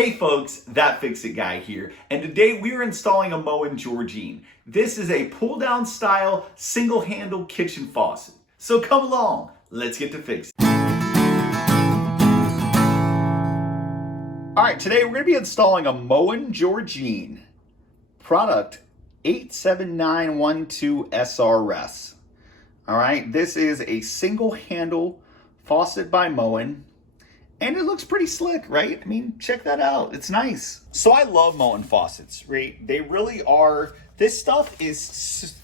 Hey folks, That Fix-It Guy here, and today we are installing a Moen Georgine. This is a pull-down style, single-handle kitchen faucet. So come along, let's get to fixing. All right, today we're going to be installing a Moen Georgine. Product 87912 SRS. All right, this is a single-handle faucet by Moen. And it looks pretty slick, right? I mean, check that out. It's nice. So I love Moen faucets, right? They really are. This stuff is...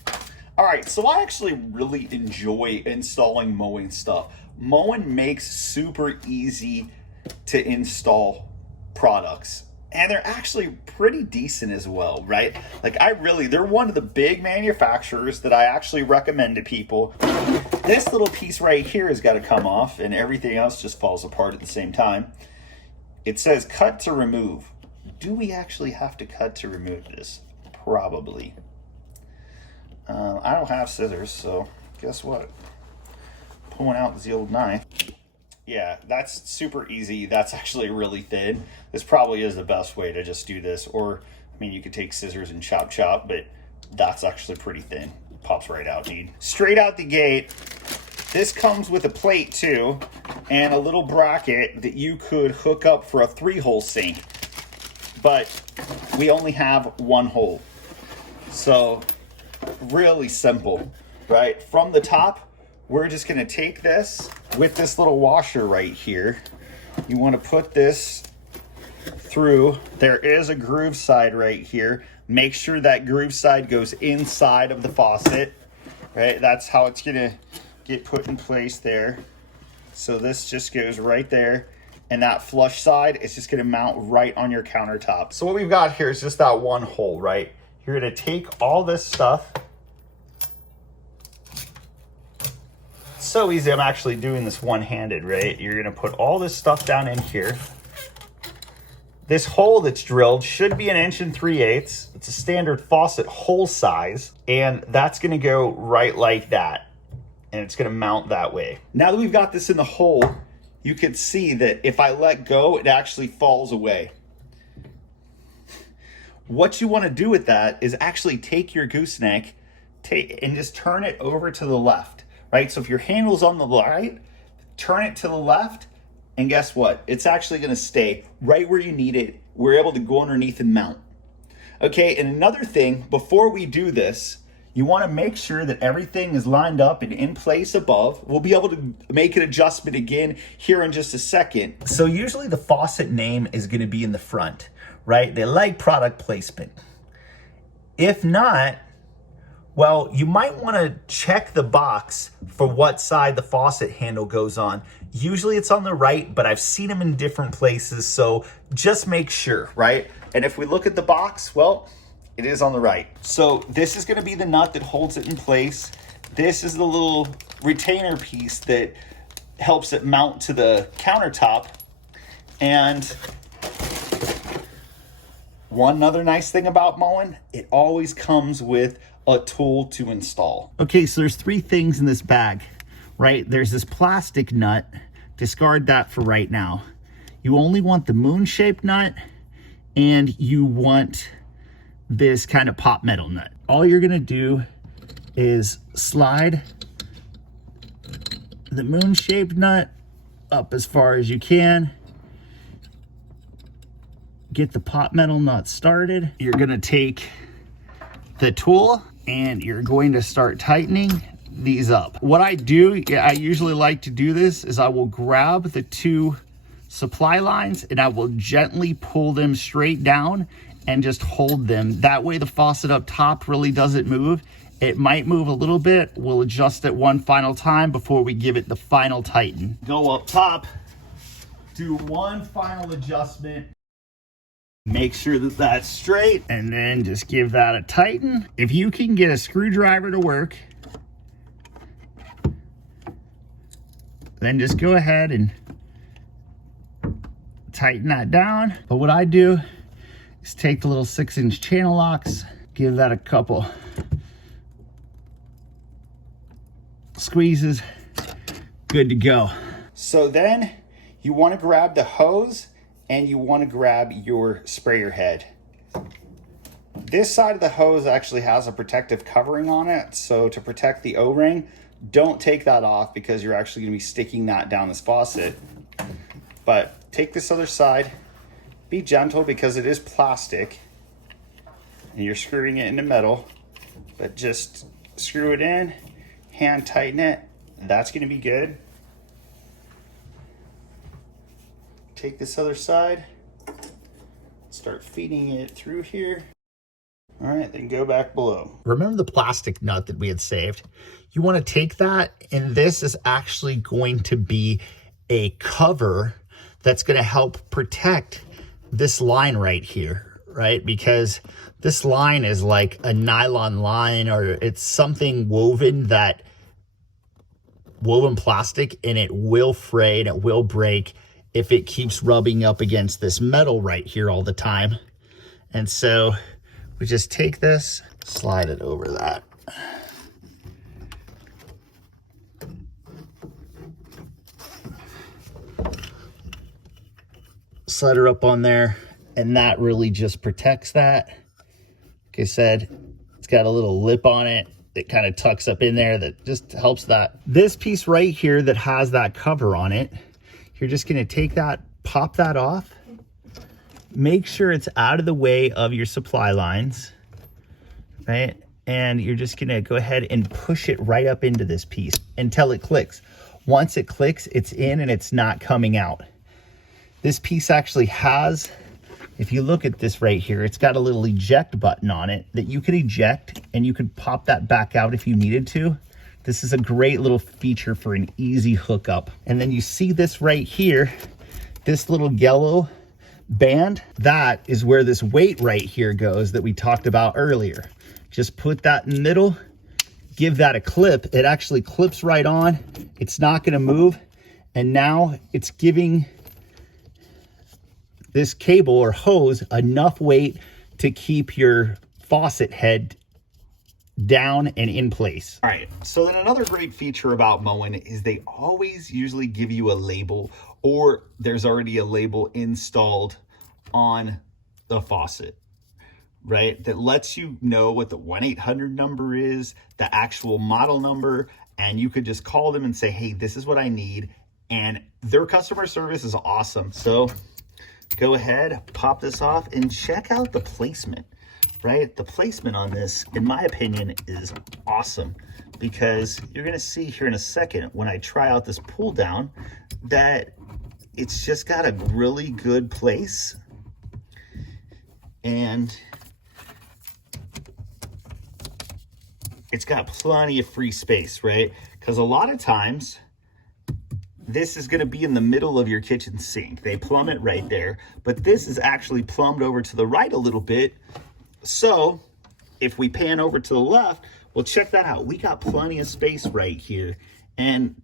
All right, so I actually really enjoy installing Moen stuff. Moen makes super easy to install products. And they're actually pretty decent as well, right? Like they're one of the big manufacturers that I actually recommend to people. This little piece right here has got to come off and everything else just falls apart at the same time. It says cut to remove. Do we actually have to cut to remove this? Probably. I don't have scissors, so guess what? Pulling out the old knife. Yeah, that's super easy. That's actually really thin. This probably is the best way to just do this. Or, I mean, you could take scissors and chop, but that's actually pretty thin. Pops right out, dude. Straight out the gate, this comes with a plate too, and a little bracket that you could hook up for a 3-hole sink. But we only have 1 hole. So, really simple, right? From the top, we're just gonna take this with this little washer right here. You wanna put this through. There is a groove side right here. Make sure that groove side goes inside of the faucet, right? That's how it's gonna get put in place there. So this just goes right there. And that flush side is just gonna mount right on your countertop. So what we've got here is just that 1 hole, right? You're gonna take all this stuff. So easy. I'm actually doing this one-handed, right? You're gonna put all this stuff down in here. This hole that's drilled should be 1 3/8 inches. It's a standard faucet hole size, and that's gonna go right like that, and it's gonna mount that way. Now that we've got this in the hole, you can see that if I let go, it actually falls away. What you want to do with that is actually take your gooseneck and just turn it over to the left. Right, so if your handle's on the right, turn it to the left, and guess what? It's actually gonna stay right where you need it. We're able to go underneath and mount. Okay, and another thing, before we do this, you wanna make sure that everything is lined up and in place above. We'll be able to make an adjustment again here in just a second. So usually the faucet name is gonna be in the front, right? They like product placement. If not, well, you might want to check the box for what side the faucet handle goes on. Usually it's on the right, but I've seen them in different places, so just make sure, right? And if we look at the box, well, it is on the right. So this is going to be the nut that holds it in place. This is the little retainer piece that helps it mount to the countertop. And one other nice thing about Moen, it always comes with a tool to install. Okay, so there's 3 things in this bag, right? There's this plastic nut. Discard that for right now. You only want the moon-shaped nut, and you want this kind of pop metal nut. All you're gonna do is slide the moon-shaped nut up as far as you can. Get the pop metal nut started. You're gonna take the tool and you're going to start tightening these up. What I do, I usually like to do this, is I will grab the 2 supply lines and I will gently pull them straight down and just hold them. That way the faucet up top really doesn't move. It might move a little bit. We'll adjust it one final time before we give it the final tighten. Go up top, do one final adjustment. Make sure that that's straight, and then just give that a tighten. If you can get a screwdriver to work, then just go ahead and tighten that down. But what I do is take the little 6-inch channel locks, give that a couple squeezes, good to go. So then you want to grab the hose and you want to grab your sprayer head. This side of the hose actually has a protective covering on it, so to protect the O-ring, don't take that off because you're actually going to be sticking that down this faucet. But take this other side, be gentle because it is plastic and you're screwing it into metal, but just screw it in, hand tighten it, that's going to be good. Take this other side, start feeding it through here. All right, then go back below. Remember the plastic nut that we had saved? You want to take that, and this is actually going to be a cover that's going to help protect this line right here, right? Because this line is like a nylon line, or it's something woven plastic, and it will fray and it will break if it keeps rubbing up against this metal right here all the time. And so we just take this, slide it over that. Slide her up on there, and that really just protects that. Like I said, it's got a little lip on it that kind of tucks up in there that just helps that. This piece right here that has that cover on it, you're just gonna take that, pop that off, make sure it's out of the way of your supply lines, right? And you're just gonna go ahead and push it right up into this piece until it clicks. Once it clicks, it's in and it's not coming out. This piece actually has, if you look at this right here, it's got a little eject button on it that you could eject and you could pop that back out if you needed to. This is a great little feature for an easy hookup. And then you see this right here, this little yellow band, that is where this weight right here goes that we talked about earlier. Just put that in the middle, give that a clip. It actually clips right on. It's not gonna move. And now it's giving this cable or hose enough weight to keep your faucet head down and in place. All right, so then another great feature about Moen is they always usually give you a label, or there's already a label installed on the faucet, right? That lets you know what the 1-800 number is, the actual model number, and you could just call them and say, hey, this is what I need. And their customer service is awesome. So go ahead, pop this off, and check out the placement, right? The placement on this, in my opinion, is awesome, because you're gonna see here in a second when I try out this pull down that it's just got a really good place. And it's got plenty of free space, right? Because a lot of times, this is going to be in the middle of your kitchen sink. They plumb it right there, but this is actually plumbed over to the right a little bit. So if we pan over to the left, well, check that out. We got plenty of space right here, and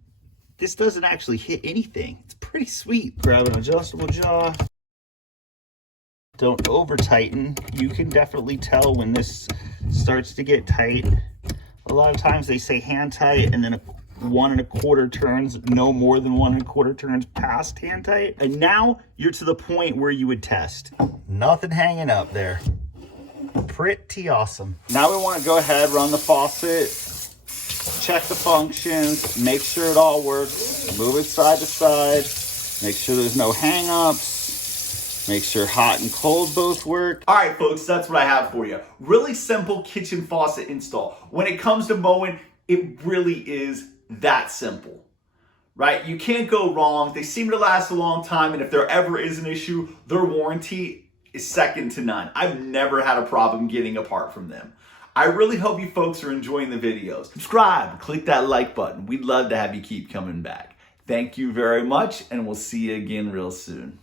this doesn't actually hit anything. It's pretty sweet. Grab an adjustable jaw. Don't over tighten. You can definitely tell when this starts to get tight. A lot of times they say hand tight, and then 1 1/4 turns, no more than 1 1/4 turns past hand tight. And now you're to the point where you would test. Nothing hanging up there. Pretty awesome. Now we want to go ahead, run the faucet, check the functions, make sure it all works, move it side to side, make sure there's no hang-ups, make sure hot and cold both work. All right, folks, that's what I have for you. Really simple kitchen faucet install. When it comes to Moen, it really is that simple, right? You can't go wrong. They seem to last a long time, and if there ever is an issue, their warranty is second to none. I've never had a problem getting a part from them. I really hope you folks are enjoying the videos. Subscribe, click that like button. We'd love to have you keep coming back. Thank you very much, and we'll see you again real soon.